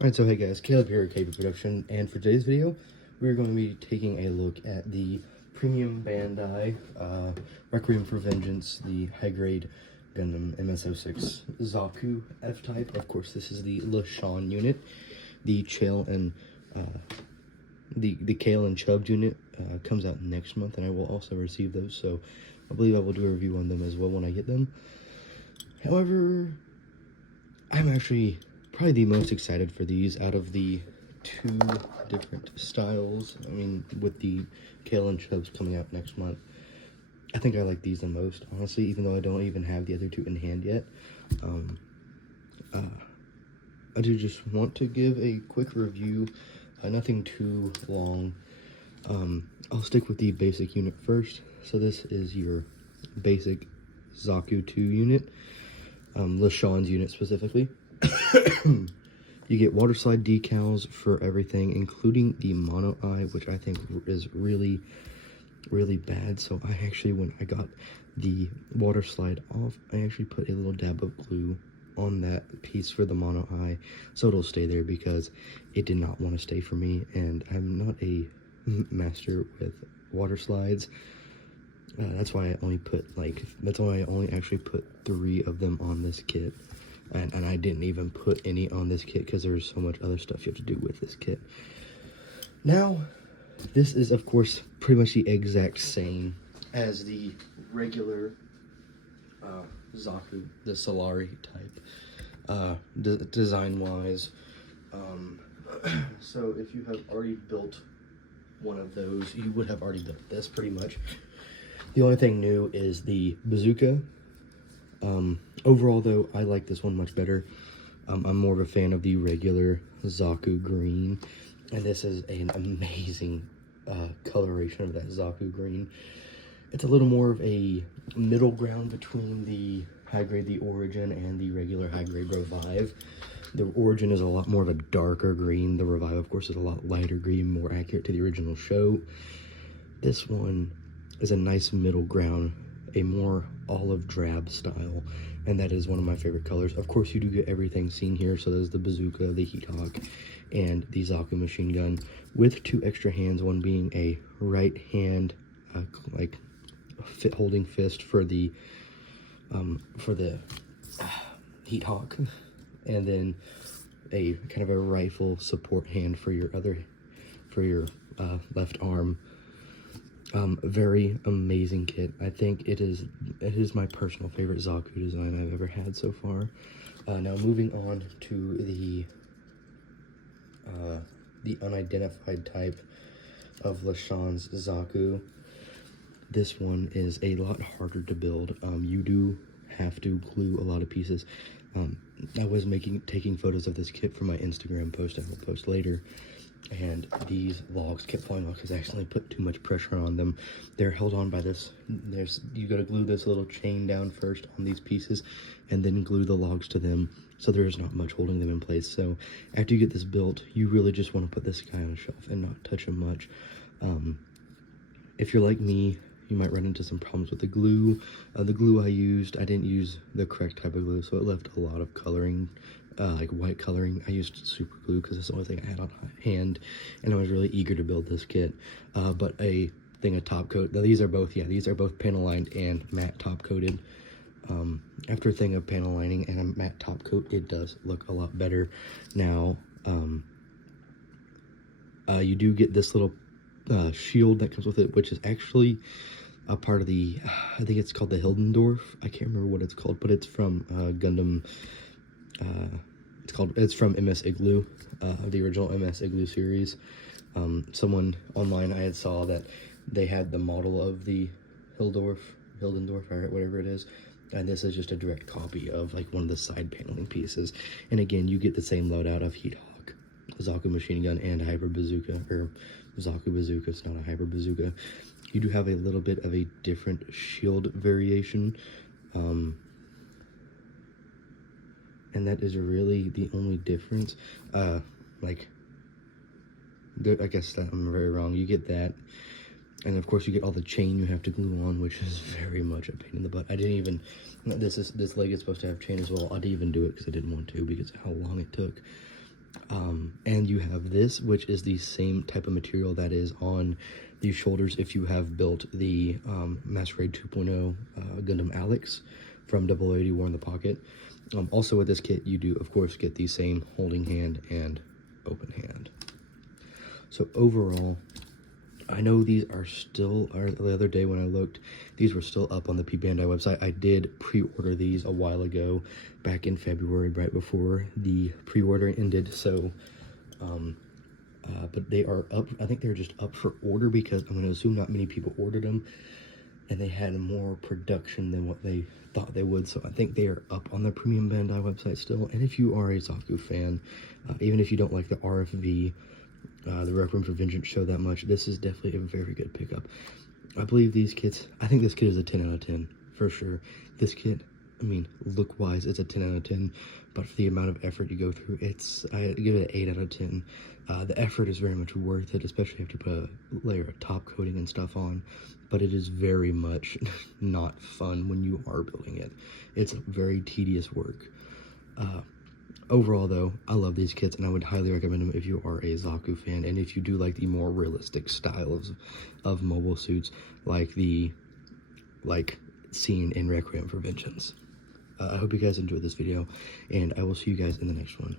Alright, so hey guys, Caleb here at KB Production, and for today's video, we're going to be taking a look at the premium Bandai Requiem for Vengeance, the high-grade Gundam MS-06 Zaku F-Type. Of course, this is the lesean unit. The Kale and the Kale and Chubbed unit comes out next month, and I will also receive those, so I believe I will do a review on them as well when I get them. However, I'm actually probably the most excited for these out of the two different styles. I mean, with the Kale and Chubbs coming out next month, I think I like these the most, honestly, even though I don't even have the other two in hand yet. I do just want to give a quick review, nothing too long. I'll stick with the basic unit first. So this is your basic Zaku 2 unit, lesean's unit specifically. You get water slide decals for everything, including the mono eye, which I think is really bad. So I actually, when I got the water slide off, I actually put a little dab of glue on that piece for the mono eye so it'll stay there, because it did not want to stay for me, and I'm not a master with water slides. That's why I only actually put 3 of them on this kit. And I didn't even put any on this kit because there's so much other stuff you have to do with this kit. Now, this is, of course, pretty much the exact same as the regular Zaku, the Solari type, design-wise. So if you have already built one of those, you would have already built this, pretty much. The only thing new is the bazooka. Overall, though, I like this one much better. I'm more of a fan of the regular Zaku green, and this is an amazing coloration of that Zaku green. It's a little more of a middle ground between the high-grade, the Origin, and the regular high-grade Revive. The Origin is a lot more of a darker green. The Revive, of course, is a lot lighter green, more accurate to the original show. This one is a nice middle ground, a more olive drab style, and that is one of my favorite colors. Of course, you do get everything seen here. So there's the bazooka, the hight, and the Zaku machine gun with 2 extra hands, one being a right hand holding fist for the hight, and then a kind of a rifle support hand for your left arm. Very amazing kit. I think it is my personal favorite Zaku design I've ever had so far. Now moving on to the unidentified type of lesean's Zaku. This one is a lot harder to build. You do have to glue a lot of pieces. I was taking photos of this kit for my Instagram post, I will post later, and these logs kept falling off because I accidentally put too much pressure on them. They're held on by this. You got to glue this little chain down first on these pieces, and then glue the logs to them, so there's not much holding them in place. So after you get this built, you really just want to put this guy on a shelf and not touch him much. If you're like me, you might run into some problems with the glue. The glue I used, I didn't use the correct type of glue, so it left a lot of coloring, like white coloring. I used super glue because it's the only thing I had on hand, and I was really eager to build this kit. But a thing of top coat, these are both panel lined and matte top coated. After a thing of panel lining and a matte top coat, it does look a lot better. Now, you do get this little shield that comes with it, which is actually a part of the, I think it's called the Hildendorf. I can't remember what it's called, but it's from Gundam. It's from MS Igloo, the original MS Igloo series. Someone online I had saw that they had the model of the Hildendorf, or whatever it is, and this is just a direct copy of like one of the side paneling pieces. And again, you get the same loadout of hight, Zaku machine gun, and hyper bazooka, or Zaku bazooka. It's not a hyper bazooka. You do have a little bit of a different shield variation, and that is really the only difference. I guess that I'm very wrong. You get that, and of course you get all the chain you have to glue on, which is very much a pain in the butt. I didn't even, this leg is supposed to have chain as well. I didn't even do it because I didn't want to, because of how long it took. And you have this, which is the same type of material that is on the shoulders if you have built the Masquerade 2.0 Gundam Alex from 0080 War in the Pocket. Also with this kit, you do, of course, get the same holding hand and open hand. So overall, I know these are still, or the other day when I looked, these were still up on the pbandai website. I did pre-order these a while ago, back in February, right before the pre-order ended. So, but they are up. I think they're just up for order because I'm going to assume not many people ordered them, and they had more production than what they thought they would. So I think they are up on the Premium Bandai website still. And if you are a Zaku fan, even if you don't like the RFV, the Requiem for Vengeance show that much, this is definitely a very good pickup. I believe these kits, I think this kit is a 10 out of 10 for sure. This kit, I mean, look wise, it's a 10 out of 10, but for the amount of effort you go through, I give it an 8 out of 10. The effort is very much worth it, especially if you put a layer of top coating and stuff on, but it is very much not fun when you are building it. It's very tedious work. Overall, though, I love these kits, and I would highly recommend them if you are a Zaku fan, and if you do like the more realistic style of mobile suits, like the scene in Requiem for Vengeance. I hope you guys enjoyed this video, and I will see you guys in the next one.